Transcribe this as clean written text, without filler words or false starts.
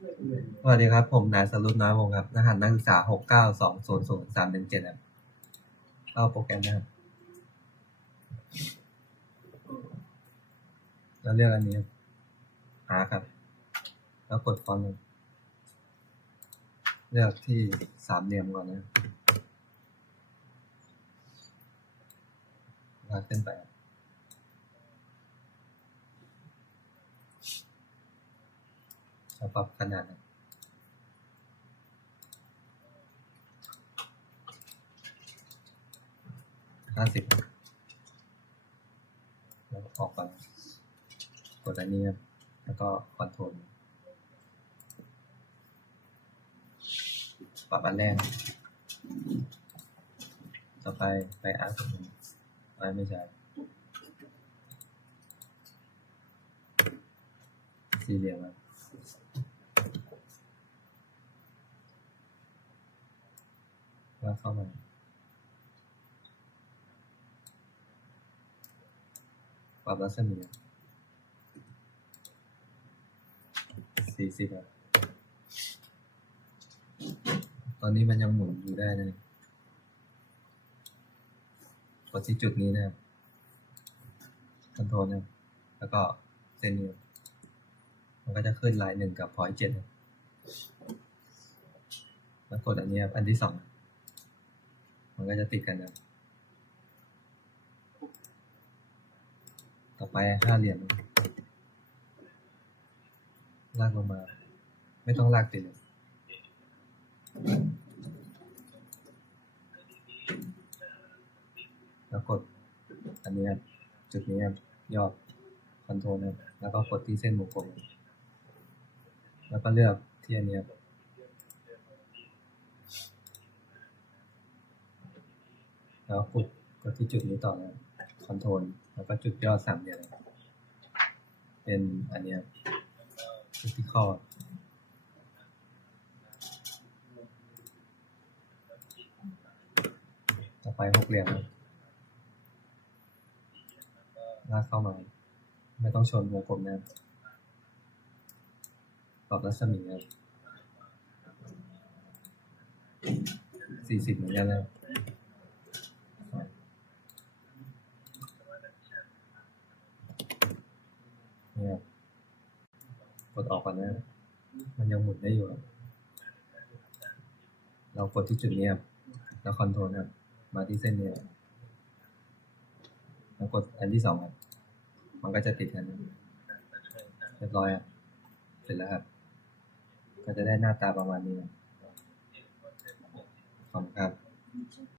สวัสดีครับผมนายสรุปน้อยวงครับรหัสนักศึกษา692000317ครับเข้าโปรแกรมนะครับแล้วเลือกอันนี้ครับหาครับแล้วกดฟอนต์เลือกที่สามเหลี่ยมก่อนนะลากขึ้นไปจะปรับขนาดนะ50แล้วออกก่อนกดอันนี้ครับแล้วก็คอนโทรลปรับอันแรกต่อไปอาร์ตไม่ใช่สี่เหลี่ยมครับแล้วเข้ามาปรับรัศมี40ครับตอนนี้มันยังหมุนอยู่ได้นะกดที่จุดนี้นะครับคอนโทรลนะแล้วก็เส้นนี้มันก็จะขึ้นลาย1กับ0.7แล้วกดอันนี้อันที่2มันก็จะติดกันนะต่อไปห้าเหลี่ยมลากลงมาไม่ต้องลากติดแล้วกดอันนี้จุดนี้ยอดคอนโทรลแล้วก็กดที่เส้นวงกลมแล้วก็เลือกที่อันนี้แล้วกดที่จุดนี้ต่อนะคอนโทรลแล้วก็จุดยอด3เหลี่ยมเป็นอันนี้ที่ข้อต่อไป6เหลี่ยมลากเข้ามาไม่ต้องชนวงกลมนะปรับรัศมี40เหมือนกันนะเนี่ยกดออกก่อนนะมันยังหมุนได้อยู่เรากดที่จุดนี้แล้วคอนโทรลมาที่เส้นนี้แล้วกดอันที่2มันก็จะติดกันเรียบร้อยเสร็จแล้วครับก็จะได้หน้าตาประมาณนี้